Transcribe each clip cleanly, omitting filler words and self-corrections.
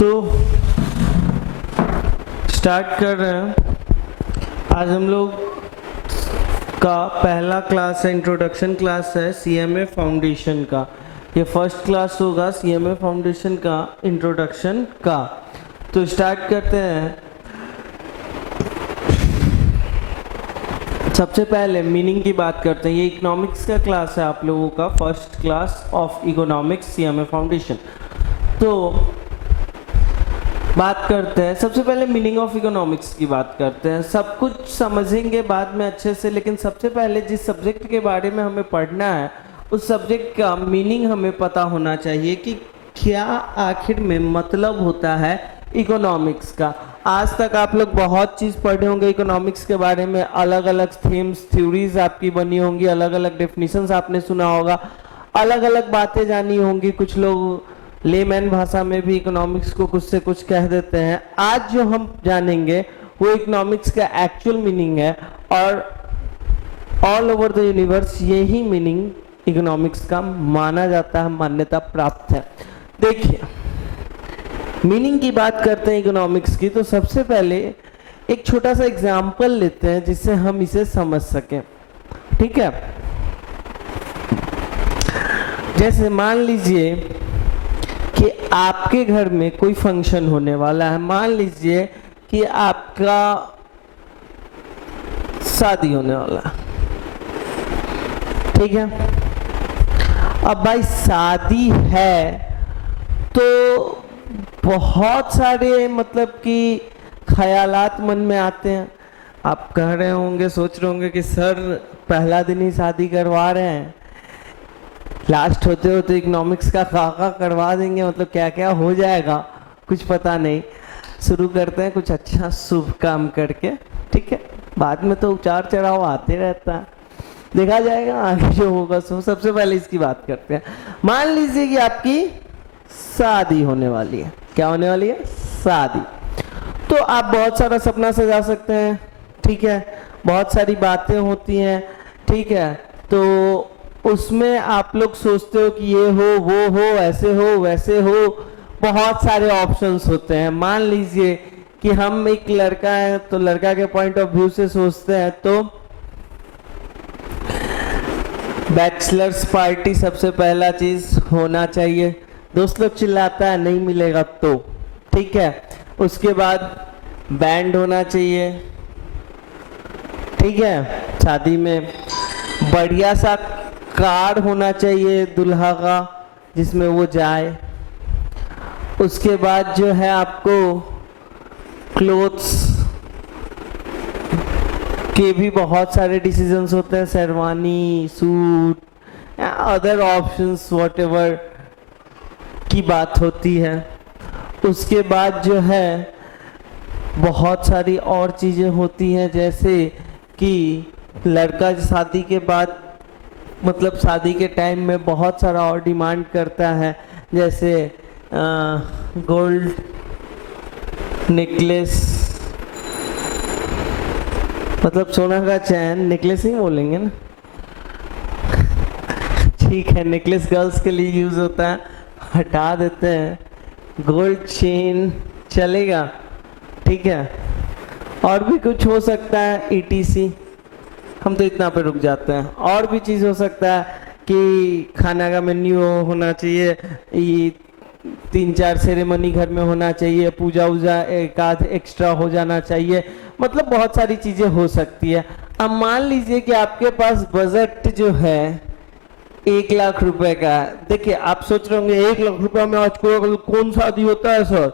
तो स्टार्ट कर रहे हैं। आज हम लोग का पहला क्लास है, इंट्रोडक्शन क्लास है सीएमए फाउंडेशन का। ये फर्स्ट क्लास होगा सीएमए फाउंडेशन का इंट्रोडक्शन का। तो स्टार्ट करते हैं। सबसे पहले मीनिंग की बात करते हैं। ये इकोनॉमिक्स का क्लास है आप लोगों का, first class of economics CMA foundation. तो बात करते हैं, सबसे पहले मीनिंग ऑफ इकोनॉमिक्स की बात करते हैं। सब कुछ समझेंगे बाद में अच्छे से, लेकिन सबसे पहले जिस सब्जेक्ट के बारे में हमें पढ़ना है उस सब्जेक्ट का मीनिंग हमें पता होना चाहिए कि क्या आखिर में मतलब होता है इकोनॉमिक्स का। आज तक आप लोग बहुत चीज़ पढ़े होंगे इकोनॉमिक्स के बारे में, अलग अलग थीम्स थ्योरीज आपकी बनी होंगी, अलग अलग डेफिनेशंस आपने सुना होगा, अलग अलग बातें जानी होंगी। कुछ लोग लेमैन भाषा में भी इकोनॉमिक्स को कुछ से कुछ कह देते हैं। आज जो हम जानेंगे वो इकोनॉमिक्स का एक्चुअल मीनिंग है, और ऑल ओवर द यूनिवर्स यही मीनिंग इकोनॉमिक्स का माना जाता है, मान्यता प्राप्त है। देखिए, मीनिंग की बात करते हैं इकोनॉमिक्स की, तो सबसे पहले एक छोटा सा एग्जाम्पल लेते हैं जिससे हम इसे समझ सकें। ठीक है, जैसे मान लीजिए कि आपके घर में कोई फंक्शन होने वाला है। मान लीजिए कि आपका शादी होने वाला है, ठीक है। अब भाई शादी है तो बहुत सारे मतलब कि ख्यालात मन में आते हैं। आप कह रहे होंगे, सोच रहे होंगे कि सर पहला दिन ही शादी करवा रहे हैं, लास्ट होते होते इकोनॉमिक्स का खाका करवा देंगे, मतलब क्या क्या हो जाएगा कुछ पता नहीं। शुरू करते हैं कुछ अच्छा शुभ काम करके, ठीक है। बाद में तो उतार चढ़ाव आते रहता है, देखा जाएगा आगे जो होगा। सो सबसे पहले इसकी बात करते हैं। मान लीजिए कि आपकी शादी होने वाली है। क्या होने वाली है? शादी। तो आप बहुत सारा सपना सजा सकते हैं, ठीक है, बहुत सारी बातें होती हैं, ठीक है। तो उसमें आप लोग सोचते हो कि ये हो, वो हो, ऐसे हो, वैसे हो, बहुत सारे ऑप्शंस होते हैं। मान लीजिए कि हम एक लड़का है तो लड़का के पॉइंट ऑफ व्यू से सोचते हैं, तो बैचलर्स पार्टी सबसे पहला चीज होना चाहिए। दोस्त लोग चिल्लाता है नहीं मिलेगा तो, ठीक है। उसके बाद बैंड होना चाहिए, ठीक है। शादी में बढ़िया सा कार होना चाहिए दुल्हा का जिसमें वो जाए। उसके बाद जो है आपको क्लोथ्स के भी बहुत सारे डिसीजंस होते हैं, sherwani, suit, other options whatever की बात होती है। उसके बाद जो है बहुत सारी और चीज़ें होती हैं, जैसे कि लड़का शादी के बाद मतलब शादी के टाइम में बहुत सारा और डिमांड करता है, जैसे गोल्ड नेकलेस, मतलब सोना का चैन, नेकलेस ही बोलेंगे ना, ठीक है। नेकलेस गर्ल्स के लिए यूज होता है, हटा देते हैं। गोल्ड चेन चलेगा, ठीक है। और भी कुछ हो सकता है ETC, हम तो इतना पे रुक जाते हैं। और भी चीज़ हो सकता है कि खाना का मेन्यू होना चाहिए, ये 3-4 सेरेमनी घर में होना चाहिए, पूजा वूजा एक आध एक्स्ट्रा हो जाना चाहिए, मतलब बहुत सारी चीज़ें हो सकती है। अब मान लीजिए कि आपके पास बजट जो है 1 लाख रुपए का है। देखिए, आप सोच रहे होंगे 1 लाख रुपए में आज कौन शादी होता है सर,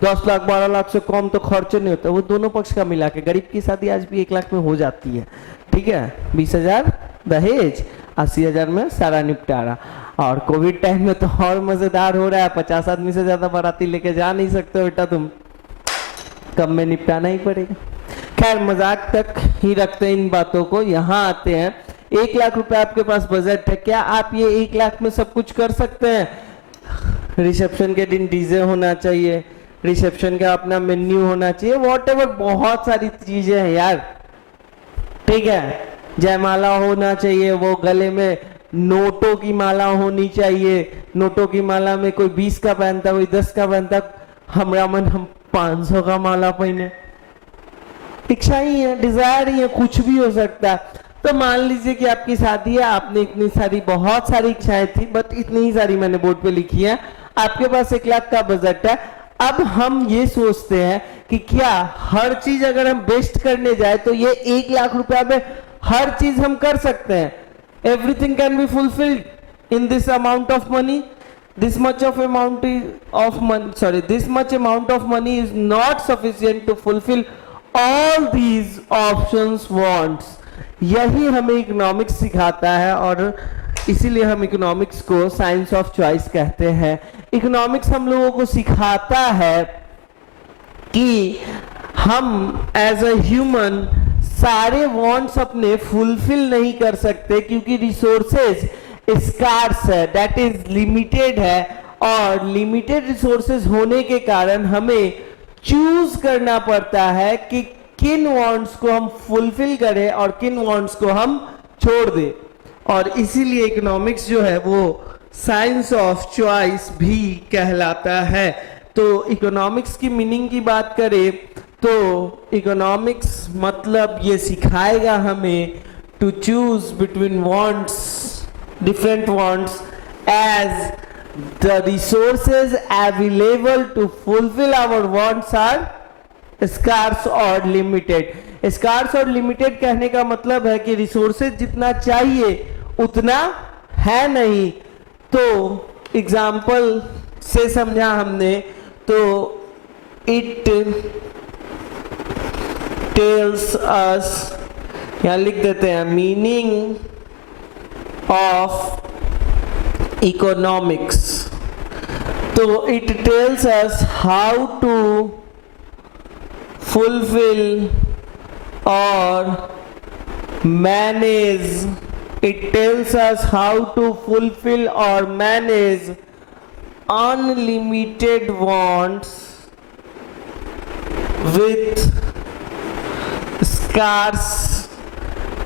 10 लाख 12 लाख से कम तो खर्च नहीं होता। वो दोनों पक्ष का मिला के गरीब की शादी आज भी 1 लाख में हो जाती है, ठीक है। 20,000 दहेज, 80,000 में सारा निपटारा। और कोविड टाइम में तो और मजेदार हो रहा है, 50 आदमी से ज्यादा बाराती लेके जा नहीं सकते बेटा तुम, कम में निपटाना ही पड़ेगा। खैर, मजाक तक ही रखते हैं इन बातों को। यहाँ आते हैं, 1 लाख रुपए आपके पास बजट है, क्या आप ये 1 लाख में सब कुछ कर सकते हैं? रिसेप्शन के दिन डीजे होना चाहिए, रिसेप्शन का अपना मेन्यू होना चाहिए, व्हाटएवर, बहुत सारी चीजें हैं यार, ठीक है। जयमाला होना चाहिए, वो गले में नोटों की माला होनी चाहिए। नोटों की माला में कोई 20 का पहनता, कोई 10 का पहनता, हमरा मन हम 500 का माला पहने। इच्छा ही है, डिजायर ही है, कुछ भी हो सकता है। तो मान लीजिए कि आपकी शादी है, आपने इतनी सारी, बहुत सारी इच्छाएं थी, बट इतनी ही सारी मैंने बोर्ड पे लिखी है। आपके पास 1 लाख का बजट है। अब हम ये सोचते हैं कि क्या हर चीज अगर हम बेस्ट करने जाए तो ये 1 लाख रुपया में हर चीज हम कर सकते हैं? Everything can be fulfilled in this amount of money? This much amount of money is not sufficient to fulfill all these options wants. यही हमें इकोनॉमिक्स सिखाता है और इसीलिए हम इकोनॉमिक्स को साइंस ऑफ चॉइस कहते हैं। इकोनॉमिक्स हम लोगों को सिखाता है कि हम एज अ ह्यूमन सारे वांट्स अपने फुलफिल नहीं कर सकते, क्योंकि रिसोर्सेज स्कार्स है, दैट इज लिमिटेड है, और लिमिटेड रिसोर्सेज होने के कारण हमें चूज करना पड़ता है कि किन वांट्स को हम फुलफिल करें और किन वांट्स को हम छोड़ दें। और इसीलिए इकोनॉमिक्स जो है वो साइंस ऑफ चॉइस भी कहलाता है। तो इकोनॉमिक्स की मीनिंग की बात करें तो इकोनॉमिक्स मतलब ये सिखाएगा हमें to choose between wants, different wants, as the resources available to fulfill our wants are scarce or limited. Scarce और limited कहने का मतलब है कि resources जितना चाहिए उतना है नहीं। तो एग्जाम्पल से समझा हमने, तो it tells us, यहाँ लिख देते हैं meaning of economics. So it tells us how to fulfill or manage. It tells us how to fulfill or manage unlimited wants with scarce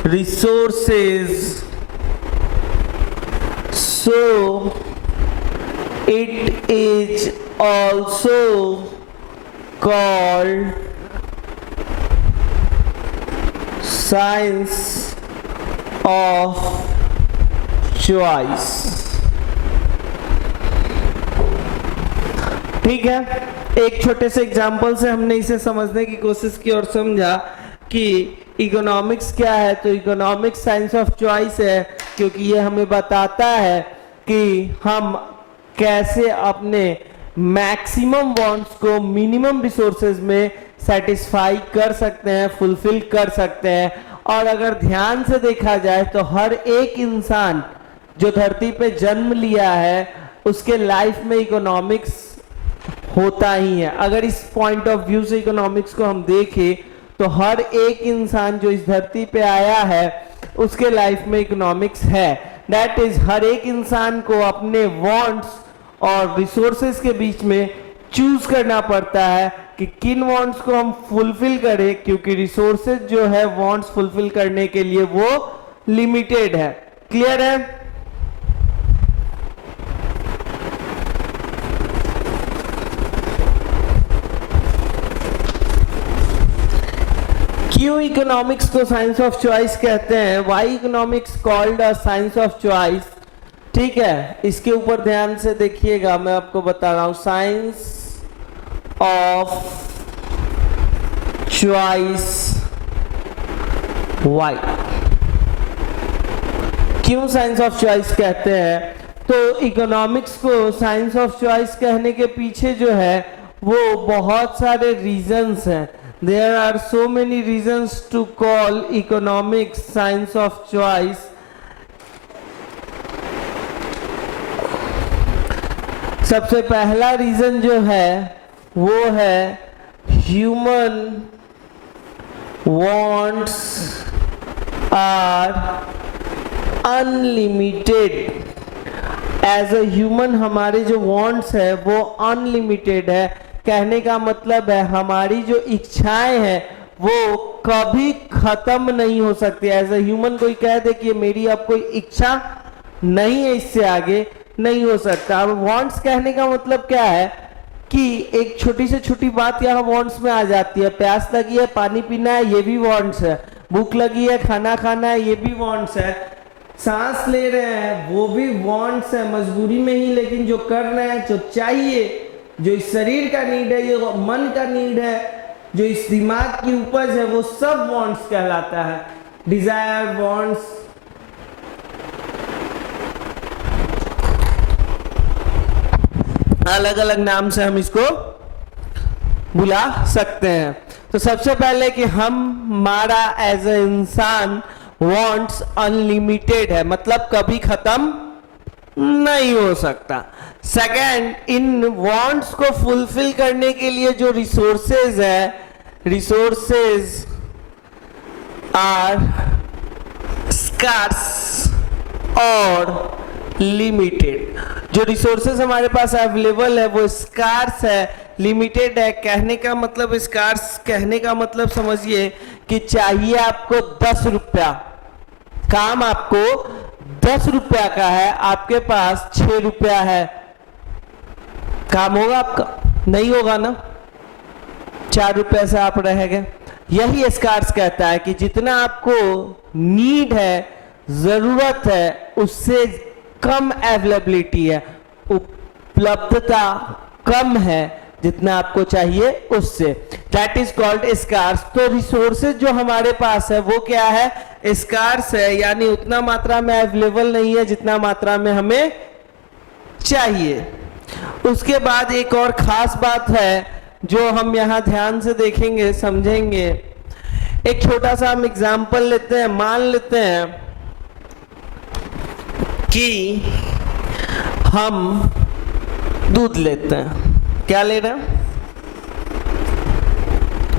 resources. So it is also called science of choice. ठीक है, एक छोटे से example से हमने इसे समझने की कोशिश की और समझा कि इकोनॉमिक्स क्या है। तो इकोनॉमिक्स साइंस ऑफ चॉइस है, क्योंकि ये हमें बताता है कि हम कैसे अपने मैक्सिमम वांट्स को मिनिमम रिसोर्सेज में सेटिस्फाई कर सकते हैं, फुलफिल कर सकते हैं। और अगर ध्यान से देखा जाए तो हर एक इंसान जो धरती पे जन्म लिया है उसके लाइफ में इकोनॉमिक्स होता ही है। अगर इस पॉइंट ऑफ व्यू से इकोनॉमिक्स को हम देखें तो हर एक इंसान जो इस धरती पे आया है उसके लाइफ में इकोनॉमिक्स है। दैट इज हर एक इंसान को अपने वांट्स और रिसोर्सेज के बीच में चूज करना पड़ता है कि किन वांट्स को हम फुलफिल करें, क्योंकि रिसोर्सेज जो है वांट्स फुलफिल करने के लिए वो लिमिटेड है। क्लियर है? क्यों इकोनॉमिक्स को साइंस ऑफ चॉइस कहते हैं? Why economics called a science of choice? ठीक है, इसके ऊपर ध्यान से देखिएगा, मैं आपको बता रहा हूं। साइंस ऑफ चॉइस, वाई क्यों साइंस ऑफ चॉइस कहते हैं? तो इकोनॉमिक्स को साइंस ऑफ चॉइस कहने के पीछे जो है वो बहुत सारे रीजंस हैं। There are so many reasons to call economics science of choice. सबसे पहला रीजन जो है वो है human wants are unlimited. As a human हमारे जो wants है वो unlimited है। कहने का मतलब है हमारी जो इच्छाएं हैं वो कभी खत्म नहीं हो सकती। एज अ ह्यूमन कोई कह दे कि मेरी अब कोई इच्छा नहीं है, इससे आगे नहीं हो सकता। अब वांट्स कहने का मतलब क्या है कि एक छोटी से छोटी बात यहाँ वांट्स में आ जाती है। प्यास लगी है, पानी पीना है, ये भी वांट्स है। भूख लगी है, खाना खाना है, ये भी वांट्स है। सांस ले रहे हैं, वो भी वांट्स है, मजबूरी में ही, लेकिन जो कर रहे हैं, जो चाहिए, जो इस शरीर का नीड है, जो मन का नीड है, जो इस दिमाग की उपज है, वो सब वांट्स कहलाता है। डिजायर, वांट्स, अलग अलग नाम से हम इसको बुला सकते हैं। तो सबसे पहले कि हमारा एज ए इंसान वांट्स अनलिमिटेड है, मतलब कभी खत्म नहीं हो सकता। सेकंड, इन वांट्स को फुलफिल करने के लिए जो रिसोर्सेज है, रिसोर्सेज आर स्कार्स और लिमिटेड। जो रिसोर्सेज हमारे पास अवेलेबल है वो स्कार्स है, लिमिटेड है। कहने का मतलब, स्कार्स कहने का मतलब समझिए कि चाहिए आपको 10 रुपया, काम आपको 10 रुपया का है, आपके पास 6 रुपया है, काम होगा आपका? नहीं होगा ना, 4 रुपये से आप रह गए। यही स्कार्स कहता है कि जितना आपको नीड है, जरूरत है, उससे कम अवेलेबिलिटी है, उपलब्धता कम है जितना आपको चाहिए उससे, दैट इज कॉल्ड स्कार्स। तो रिसोर्सेज जो हमारे पास है वो क्या है? स्कार्स है, यानी उतना मात्रा में अवेलेबल नहीं है जितना मात्रा में हमें चाहिए। उसके बाद एक और खास बात है जो हम यहाँ ध्यान से देखेंगे, समझेंगे। एक छोटा सा हम एग्जाम्पल लेते हैं। मान लेते हैं कि हम दूध लेते हैं। क्या ले रहे हैं?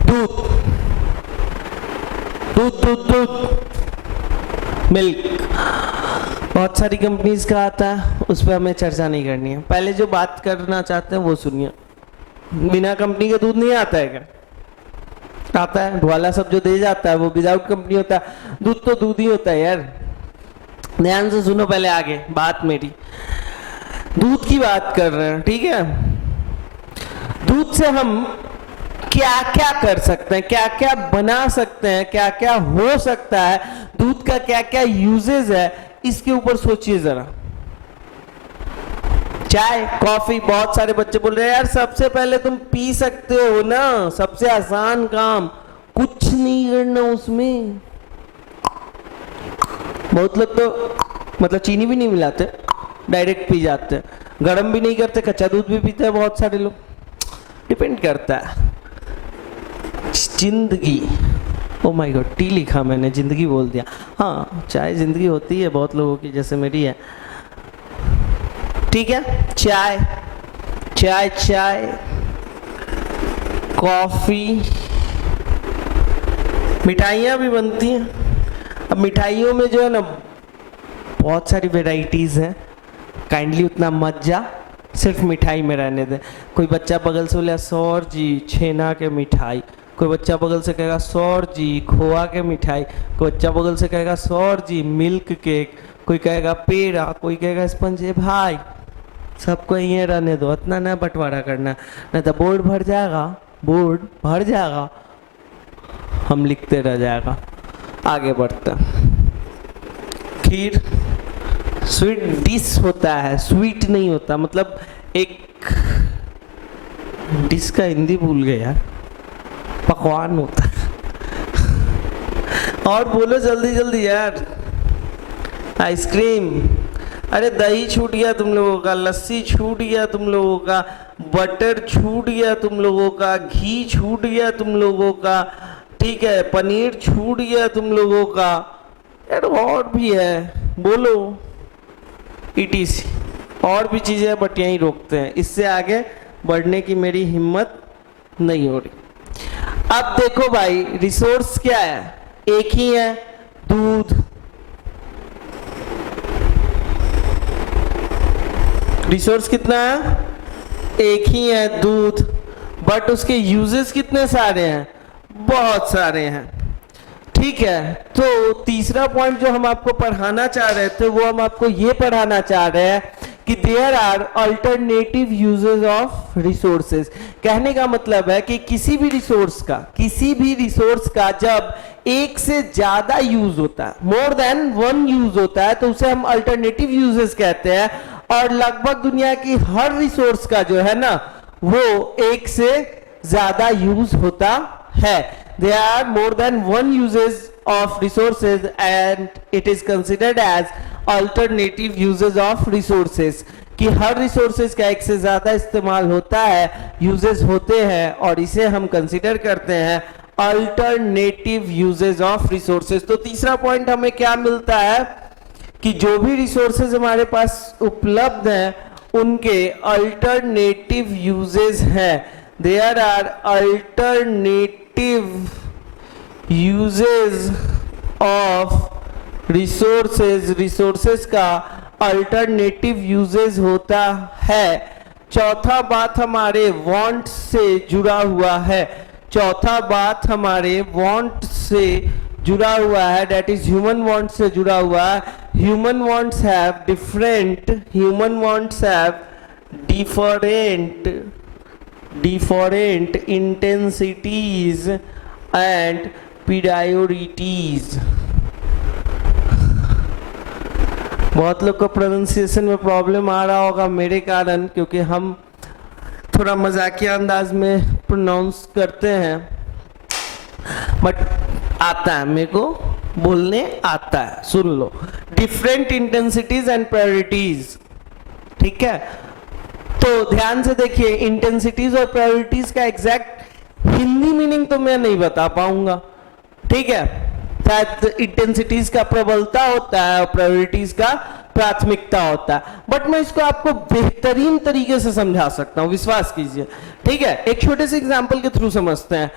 दूध, दूध दूध दूध, मिल्क। बहुत सारी कंपनीज का आता है, उस पर हमें चर्चा नहीं करनी है। पहले जो बात करना चाहते हैं वो सुनिए। बिना कंपनी के दूध नहीं आता है क्या? आता है। ग्वाला सब जो दे जाता है वो विदाउट कंपनी होता है। दूध तो दूध ही होता है यार। ध्यान से सुनो पहले आगे बात मेरी। दूध की बात कर रहे हैं, ठीक है? दूध से हम क्या क्या कर सकते हैं, क्या क्या बना सकते हैं, क्या क्या हो सकता है, दूध का क्या क्या यूजेस है, इसके ऊपर सोचिए जरा। चाय, कॉफी, बहुत सारे बच्चे बोल रहे हैं यार सबसे पहले तुम पी सकते हो ना, सबसे आसान काम, कुछ नहीं करना उसमें। बहुत लोग तो मतलब चीनी भी नहीं मिलाते, डायरेक्ट पी जाते हैं, गर्म भी नहीं करते, कच्चा दूध भी पीते हैं बहुत सारे लोग। डिपेंड करता है। जिंदगी, ओ माय गॉड, टी लिखा मैंने, जिंदगी बोल दिया। हाँ, चाय जिंदगी होती है बहुत लोगों की, जैसे मेरी है, ठीक है? चाय चाय चाय, कॉफी, मिठाइयाँ भी बनती हैं। अब मिठाइयों में जो है ना बहुत सारी वेराइटीज हैं, काइंडली उतना मत जा, सिर्फ मिठाई में रहने दे। कोई बच्चा बगल से बोले सौर जी छेना के मिठाई, कोई बच्चा बगल से कहेगा सौर जी खोआ के मिठाई, कोई बच्चा बगल से कहेगा सौर जी मिल्क केक, कोई कहेगा पेड़ा, कोई कहेगा स्पंज। भाई सबको यहीं रहने दो, इतना ना बंटवारा करना, नहीं तो बोर्ड भर जाएगा, बोर्ड भर जाएगा, हम लिखते रह जाएगा। आगे बढ़ते हैं। खीर स्वीट डिश होता है, स्वीट नहीं होता, मतलब एक डिश का हिंदी भूल गए यार, पकवान होता है। और बोलो जल्दी जल्दी यार। आइसक्रीम, अरे दही छूट गया तुम लोगों का, लस्सी छूट गया तुम लोगों का, बटर छूट गया तुम लोगों का, घी छूट गया तुम लोगों का, ठीक है, पनीर छूट गया तुम लोगों का, यार और भी है, बोलो ETC, और भी चीजें, बट यहीं रोकते हैं, इससे आगे बढ़ने की मेरी हिम्मत नहीं हो रही। अब देखो भाई, रिसोर्स क्या है? एक ही है, दूध। रिसोर्स कितना है? एक ही है, दूध, बट उसके यूजेस कितने सारे हैं? बहुत सारे हैं, ठीक है? तो तीसरा पॉइंट जो हम आपको पढ़ाना चाह रहे थे वो हम आपको ये पढ़ाना चाह रहे हैं कि there are alternative uses of resources. कहने का मतलब है कि किसी भी रिसोर्स का जब एक से ज्यादा यूज होता है, मोर देन वन यूज होता है, तो उसे हम अल्टरनेटिव यूजेस कहते हैं। और लगभग दुनिया की हर रिसोर्स का जो है ना वो एक से ज्यादा यूज होता है। There are more than one uses of resources and it is considered as alternative uses of resources, कि हर रिसोर्सेज का एक से ज्यादा इस्तेमाल होता है, यूजेस होते हैं, और इसे हम कंसिडर करते हैं अल्टरनेटिव यूजेस ऑफ रिसोर्सेज। तो तीसरा पॉइंट हमें क्या मिलता है कि जो भी रिसोर्सेज हमारे पास उपलब्ध हैं उनके अल्टरनेटिव यूजेस हैं। There are alternative uses of resources का अल्टरनेटिव यूजेस होता है। चौथा बात हमारे वांट से जुड़ा हुआ है, that is human want say जुड़ा हुआ है। Human wants have different intensities and priorities। बहुत लोग को प्रोनाउंसिएशन में प्रॉब्लम आ रहा होगा मेरे कारण, क्योंकि हम थोड़ा मजाकिया अंदाज में प्रोनाउंस करते हैं, बट आता है, मेरे को बोलने आता है। सुन लो, डिफरेंट इंटेंसिटीज एंड प्रायोरिटीज, ठीक है। तो ध्यान से देखिए, इंटेंसिटीज और प्रायोरिटीज का एग्जैक्ट हिंदी मीनिंग तो मैं नहीं बता पाऊंगा, ठीक है। शायद इंटेंसिटीज का प्रबलता होता है और प्रायोरिटीज का प्राथमिकता होता है, बट मैं इसको आपको बेहतरीन तरीके से समझा सकता हूं, विश्वास कीजिए, ठीक है। एक छोटे से एग्जाम्पल के थ्रू समझते हैं।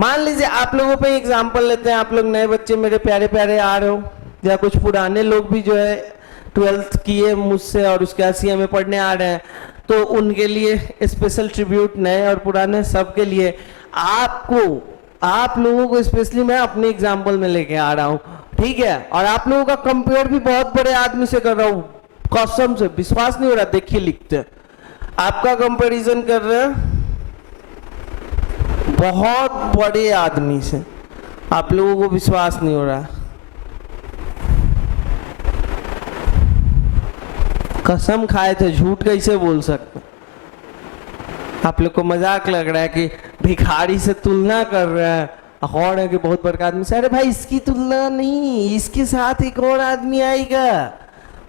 मान लीजिए आप लोगों पे एग्जाम्पल लेते हैं, आप लोग नए बच्चे मेरे प्यारे प्यारे आ रहे हो, या कुछ पुराने लोग भी जो है 12th किए मुझसे और उसके बाद CA में पढ़ने आ रहे हैं, तो उनके लिए स्पेशल ट्रिब्यूट, नए और पुराने सबके लिए। आप लोगों को स्पेशली मैं अपने एग्जाम्पल में लेके आ रहा हूँ, ठीक है। और आप लोगों का कंपेयर भी बहुत बड़े आदमी से कर रहा हूँ, कसम से, विश्वास नहीं हो रहा, देखिए लिखते हैं, आपका कंपैरिजन कर रहे हैं बहुत बड़े आदमी से, आप लोगों को विश्वास नहीं हो रहा। कसम खाए थे, झूठ कैसे बोल सकते। आप लोग को मजाक लग रहा है कि भिखारी से तुलना कर रहा है, और है कि बहुत बड़ा आदमी से। अरे भाई, इसकी तुलना नहीं, इसके साथ एक और आदमी आएगा,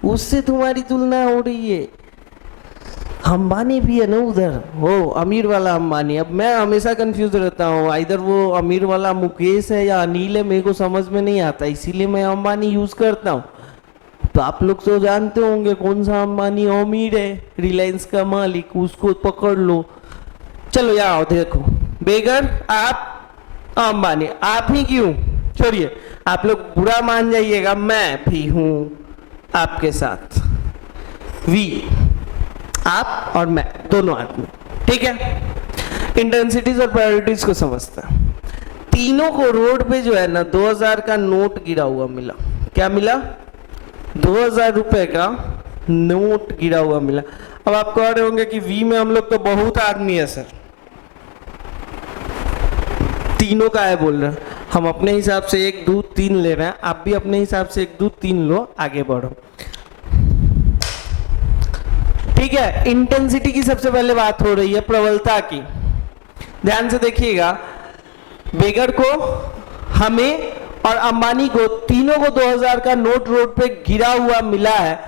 उससे तुम्हारी तुलना हो रही है। अंबानी भी है ना उधर, वो अमीर वाला अंबानी। अब मैं हमेशा कंफ्यूज रहता हूँ, इधर वो अमीर वाला मुकेश है या अनिल है, मेरे को समझ में नहीं आता, इसीलिए मैं अंबानी यूज करता हूँ। तो आप लोग तो जानते होंगे कौन सा अंबानी अमीर है, रिलायंस का मालिक, उसको पकड़ लो। चलो यहाँ देखो, बेगर आप अंबानी, आप ही क्यों, छोड़िए, आप लोग बुरा मान जाइएगा, मैं भी हूं आपके साथ, वी, आप और मैं, दोनों आदमी, ठीक है। इंटेंसिटीज और प्रायोरिटीज को समझता है। तीनों को रोड पे जो है ना 2000 का नोट गिरा हुआ मिला। क्या मिला? 2000 रुपए का नोट गिरा हुआ मिला। अब आप कह रहे होंगे कि वी में हम लोग तो बहुत आदमी है सर, तीनों का है बोल रहे हैं। हम अपने हिसाब से 1 2 3 ले रहे हैं, आप भी अपने हिसाब से 1 2 3 लो, आगे बढ़ो, ठीक है। इंटेंसिटी की सबसे पहले बात हो रही है प्रबलता की। ध्यान से देखिएगा, बेगर को, हमें और अंबानी को, तीनों को 2000 का नोट रोड पे गिरा हुआ मिला है।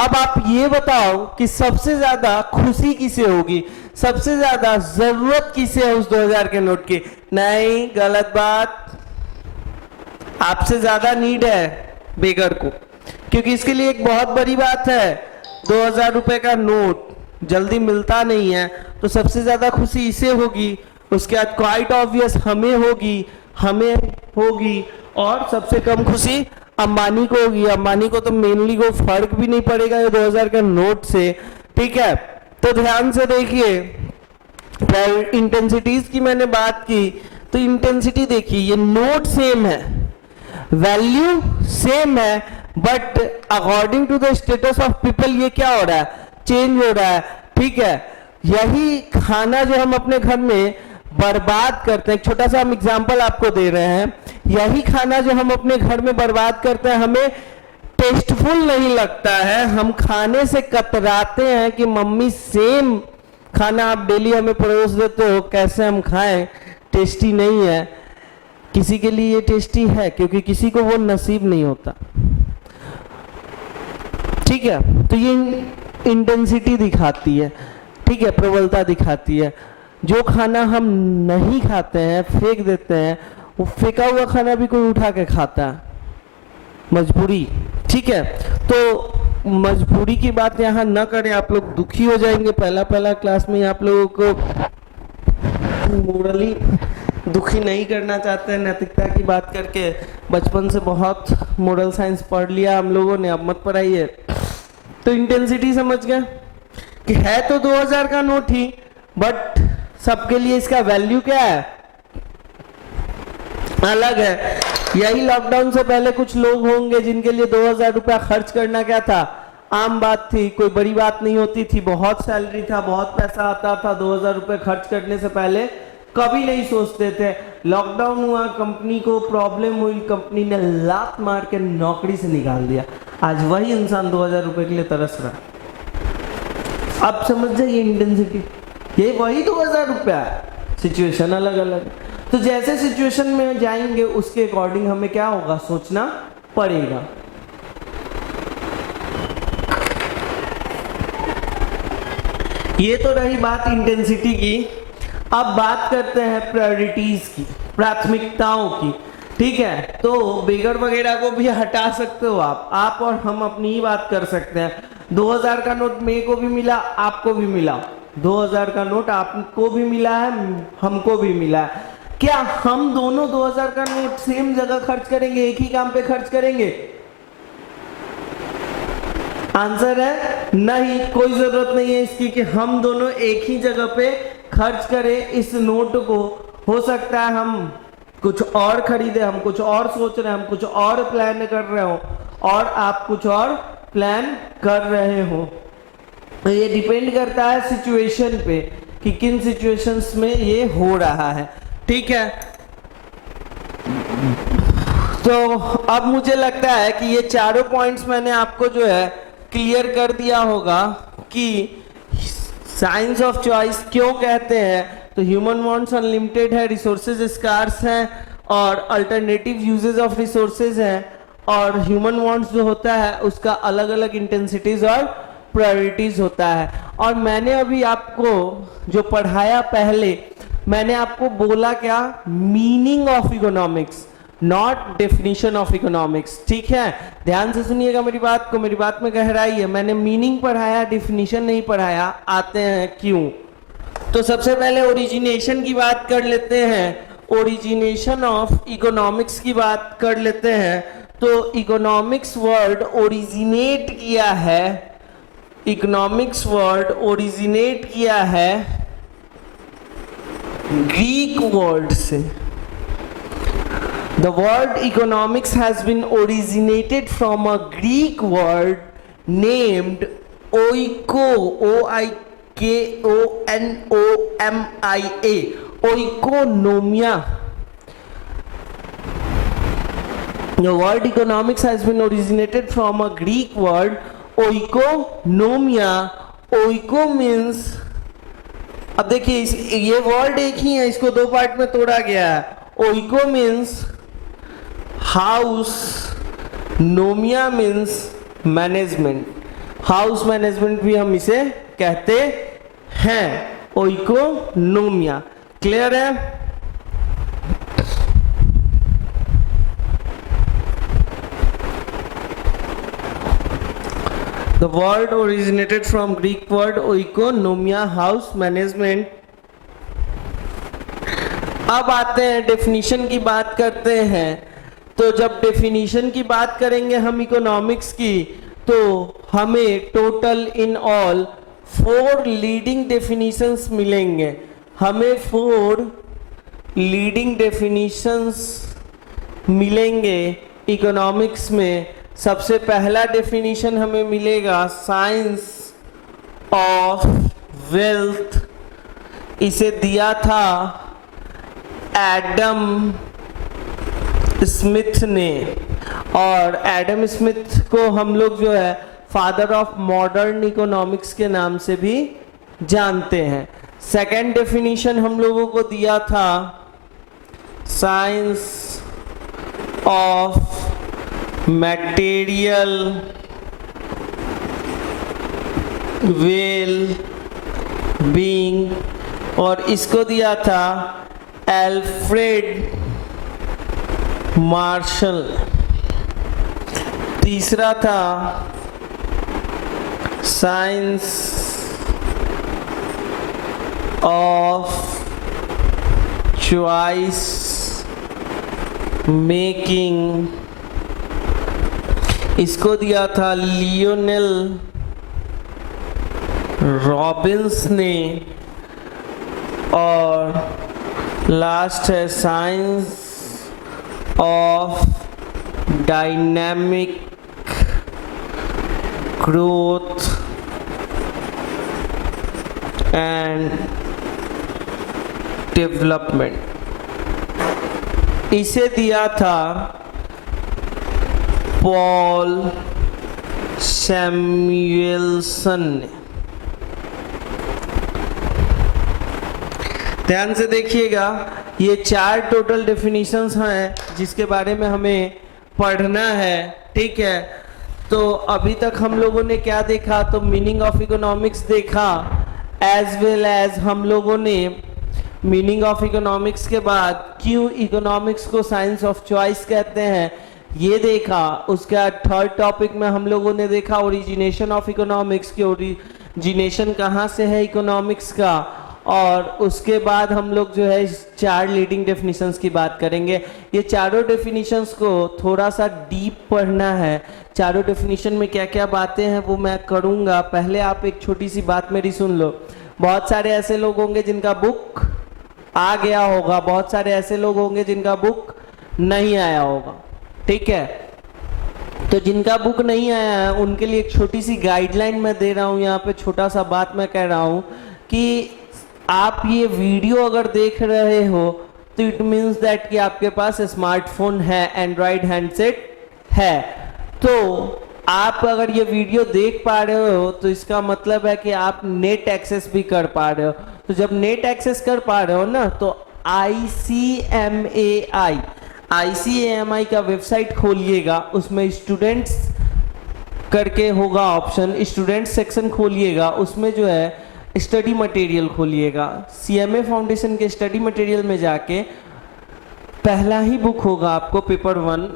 अब आप ये बताओ कि सबसे ज्यादा खुशी किसे होगी, सबसे ज्यादा जरूरत किसे है उस 2000 के नोट की? नहीं, गलत बात, आपसे ज्यादा नीड है बेगर को, क्योंकि इसके लिए एक बहुत बड़ी बात है, 2000 रुपए का नोट जल्दी मिलता नहीं है, तो सबसे ज्यादा खुशी इसे होगी, उसके बाद क्वाइट ऑब्वियस हमें होगी, और सबसे कम खुशी अंबानी को होगी। अंबानी को तो मेनली को फर्क भी नहीं पड़ेगा ये 2000 के नोट से, ठीक है। तो ध्यान से देखिए, इंटेंसिटीज की मैंने बात की, तो इंटेंसिटी देखिए, ये नोट सेम है, वैल्यू सेम है, but according to the status of people ये क्या हो रहा है, चेंज हो रहा है। ठीक है, यही खाना जो हम अपने घर में बर्बाद करते हैं, एक छोटा सा हम एग्जांपल आपको दे रहे हैं, यही खाना जो हम अपने घर में बर्बाद करते हैं हमें टेस्टफुल नहीं लगता है, हम खाने से कतराते हैं कि मम्मी सेम खाना आप डेली हमें परोस देते हो, कैसे हम खाएं, टेस्टी नहीं है। किसी के लिए ये टेस्टी है क्योंकि किसी को वो नसीब नहीं होता। ठीक है, तो ये इंटेंसिटी दिखाती है, ठीक है, प्रबलता दिखाती है। जो खाना हम नहीं खाते हैं, फेंक देते हैं, वो फेंका हुआ खाना भी कोई उठा के खाता है, मजबूरी। ठीक है, तो मजबूरी की बात यहाँ न करें, आप लोग दुखी हो जाएंगे। पहला क्लास में आप लोगों को मोरली दुखी नहीं करना चाहते हैं नैतिकता की बात करके। बचपन से बहुत मोरल साइंस पढ़ लिया हम लोगों ने, अब मत पढ़ाइए। तो इंटेंसिटी समझ गए कि है तो 2000 का नोट ही, बट सबके लिए इसका वैल्यू क्या है, अलग है। यही लॉकडाउन से पहले कुछ लोग होंगे जिनके लिए 2000 रुपया खर्च करना क्या था, आम बात थी, कोई बड़ी बात नहीं होती थी। बहुत सैलरी था, बहुत पैसा आता था, 2000 रुपये खर्च करने से पहले कभी नहीं सोचते थे। लॉकडाउन हुआ, कंपनी को प्रॉब्लम हुई, कंपनी ने लात मार के नौकरी से निकाल दिया। आज वही इंसान 2000 रुपये के लिए तरस रहा। अब समझ जाइए इंटेंसिटी, ये वही 2000 रुपया है, सिचुएशन अलग अलग। तो जैसे सिचुएशन में जाएंगे उसके अकॉर्डिंग हमें क्या होगा, सोचना पड़ेगा। ये तो रही बात इंटेंसिटी की। अब बात करते हैं प्रायोरिटीज की, प्राथमिकताओं की। ठीक है, तो बेगर वगैरह को भी हटा सकते हो आप और हम अपनी ही बात कर सकते हैं। 2000 का नोट मेरे को भी मिला, आपको भी मिला। 2000 का नोट आपको भी मिला है, हमको भी मिला है। क्या हम दोनों 2000 का नोट सेम जगह खर्च करेंगे, एक ही काम पे खर्च करेंगे? आंसर है नहीं, कोई जरूरत नहीं है इसकी कि हम दोनों एक ही जगह पे खर्च करें इस नोट को। हो सकता है हम कुछ और खरीदे, हम कुछ और सोच रहे हैं, हम कुछ और प्लान कर रहे हो और आप कुछ और प्लान कर रहे हो। तो ये डिपेंड करता है सिचुएशन पे कि किन सिचुएशंस में ये हो रहा है। ठीक है, तो अब मुझे लगता है कि ये चारों पॉइंट्स मैंने आपको जो है क्लियर कर दिया होगा कि साइंस ऑफ चॉइस क्यों कहते हैं। तो ह्यूमन वांट्स अनलिमिटेड है, रिसोर्सेज स्कार्स हैं और अल्टरनेटिव यूजेस ऑफ रिसोर्सेज हैं, और ह्यूमन वांट्स जो होता है उसका अलग अलग इंटेंसिटीज और प्रायोरिटीज होता है। और मैंने अभी आपको जो पढ़ाया पहले, मैंने आपको बोला क्या, meaning of economics, not definition of economics. ठीक है, ध्यान से सुनिएगा मेरी बात को, मेरी बात में गहराई है। मैंने मीनिंग पढ़ाया, डेफिनेशन नहीं पढ़ाया। आते हैं क्यों। तो सबसे पहले ओरिजिनेशन की बात कर लेते हैं, ओरिजिनेशन ऑफ इकोनॉमिक्स की बात कर लेते हैं। तो इकोनॉमिक्स वर्ड ओरिजिनेट किया है, इकोनॉमिक्स वर्ड ओरिजिनेट किया है ग्रीक वर्ड से। The word economics has been originated from a Greek word named oiko, oikonomia, oikonomia. The word economics has been originated from a Greek word oikonomia. Oiko means, अब देखिए ये word एक ही है, इसको दो पार्ट में तोड़ा गया है। ओइको मीन्स हाउस, नोमिया मीन्स मैनेजमेंट। हाउस मैनेजमेंट भी हम इसे कहते हैं, ओइको नोमिया। क्लियर है? The word originated from Greek word oikonomia, house management. अब आते हैं डेफिनीशन की बात करते हैं। तो जब डेफिनीशन की बात करेंगे हम इकोनॉमिक्स की, तो हमें total in all 4 leading definitions मिलेंगे। हमें 4 लीडिंग डेफिनीशंस मिलेंगे इकोनॉमिक्स में। सबसे पहला डेफिनेशन हमें मिलेगा साइंस ऑफ वेल्थ, इसे दिया था एडम स्मिथ ने, और एडम स्मिथ को हम लोग जो है फादर ऑफ मॉडर्न इकोनॉमिक्स के नाम से भी जानते हैं। सेकंड डेफिनेशन हम लोगों को दिया था science of material well being, और इसको दिया था एल्फ्रेड मार्शल। तीसरा था साइंस ऑफ चॉइस मेकिंग, इसको दिया था लियोनेल रॉबिन्स ने, और लास्ट है science of dynamic growth and development, इसे दिया था पॉल सैमुएल्सन ने। ध्यान से देखिएगा, ये 4 टोटल डेफिनेशंस हैं जिसके बारे में हमें पढ़ना है, ठीक है। तो अभी तक हम लोगों ने क्या देखा, तो मीनिंग ऑफ इकोनॉमिक्स देखा, एज वेल एज हम लोगों ने मीनिंग ऑफ इकोनॉमिक्स के बाद क्यों इकोनॉमिक्स को साइंस ऑफ चॉइस कहते हैं ये देखा। उसके बाद थर्ड टॉपिक में हम लोगों ने देखा ओरिजिनेशन ऑफ इकोनॉमिक्स, की ओरिजिनेशन कहाँ से है इकोनॉमिक्स का, और उसके बाद हम लोग जो है 4 लीडिंग डेफिनेशंस की बात करेंगे। ये चारों डेफिनेशंस को थोड़ा सा डीप पढ़ना है, चारों डेफिनेशन में क्या क्या बातें हैं वो मैं करूँगा। पहले आप एक छोटी सी बात मेरी सुन लो। बहुत सारे ऐसे लोग होंगे जिनका बुक आ गया होगा, बहुत सारे ऐसे लोग होंगे जिनका बुक नहीं आया होगा, ठीक है। तो जिनका बुक नहीं आया है उनके लिए एक छोटी सी गाइडलाइन मैं दे रहा हूँ यहाँ पे, छोटा सा बात मैं कह रहा हूँ कि आप ये वीडियो अगर देख रहे हो तो इट मीन्स दैट कि आपके पास स्मार्टफोन है, एंड्रॉयड हैंडसेट है। तो आप अगर ये वीडियो देख पा रहे हो तो इसका मतलब है कि आप नेट एक्सेस भी कर पा रहे हो। तो जब नेट एक्सेस कर पा रहे हो ना, तो ICMI का वेबसाइट खोलिएगा, उसमें स्टूडेंट्स करके होगा ऑप्शन, स्टूडेंट्स सेक्शन खोलिएगा, उसमें जो है स्टडी मटेरियल खोलिएगा। CMA फाउंडेशन के स्टडी मटेरियल में जाके पहला ही बुक होगा आपको पेपर 1,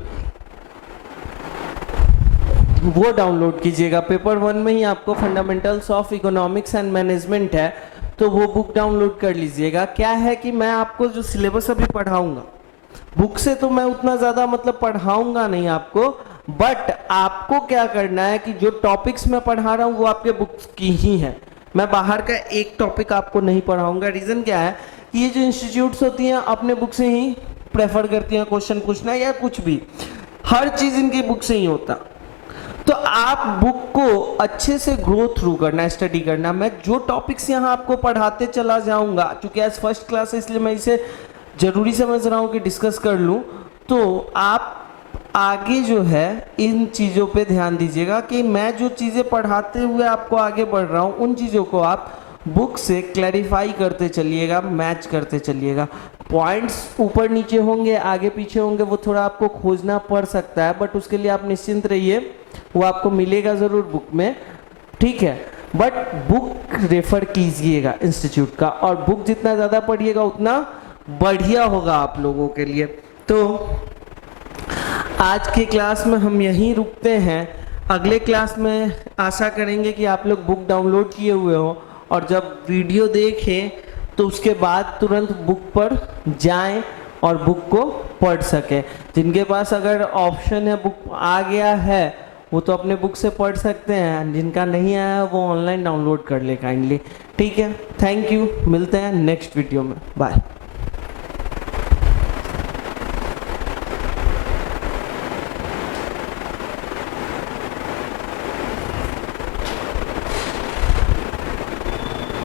वो डाउनलोड कीजिएगा। पेपर 1 में ही आपको fundamentals of economics and management है, तो वो बुक डाउनलोड कर लीजिएगा। क्या है कि मैं आपको जो सिलेबस अभी पढ़ाऊंगा, बुक से तो मैं उतना ज़्यादा मतलब पढ़ाऊंगा नहीं आपको, बट आपको क्या करना है कि जो टॉपिक्स मैं पढ़ा रहा हूँ वो आपके बुक्स की ही है। मैं बाहर का एक टॉपिक आपको नहीं पढ़ाऊंगा। रीज़न क्या है कि ये जो इंस्टीट्यूट्स होती हैं अपने बुक से ही प्रेफर करती हैं क्वेश्चन पूछना या कुछ भी, हर चीज़ इनकी बुक से ही होता। तो आप बुक को अच्छे से ग्रो थ्रू करना, स्टडी करना। मैं जो टॉपिक्स यहाँ आपको पढ़ाते चला जाऊँगा, चूँकि आज फर्स्ट क्लास है इसलिए मैं इसे ज़रूरी समझ रहा हूँ कि डिस्कस कर लूँ। तो आप आगे जो है इन चीज़ों पे ध्यान दीजिएगा कि मैं जो चीज़ें पढ़ाते हुए आपको आगे बढ़ रहा हूँ उन चीज़ों को आप बुक से क्लैरिफाई करते चलिएगा, मैच करते चलिएगा। पॉइंट्स ऊपर नीचे होंगे, आगे पीछे होंगे, वो थोड़ा आपको खोजना पड़ सकता है, बट उसके लिए आप निश्चिंत रहिए, वो आपको मिलेगा ज़रूर बुक में, ठीक है। बट बुक रेफर कीजिएगा इंस्टीट्यूट का, और बुक जितना ज़्यादा पढ़िएगा उतना बढ़िया होगा आप लोगों के लिए। तो आज की क्लास में हम यहीं रुकते हैं। अगले क्लास में आशा करेंगे कि आप लोग बुक डाउनलोड किए हुए हो, और जब वीडियो देखें तो उसके बाद तुरंत बुक पर जाएं और बुक को पढ़ सकें। जिनके पास अगर ऑप्शन है बुक आ गया है वो तो अपने बुक से पढ़ सकते हैं, जिनका नहीं आया है वो ऑनलाइन डाउनलोड कर ले काइंडली, ठीक है। थैंक यू, मिलते हैं नेक्स्ट वीडियो में, बाय।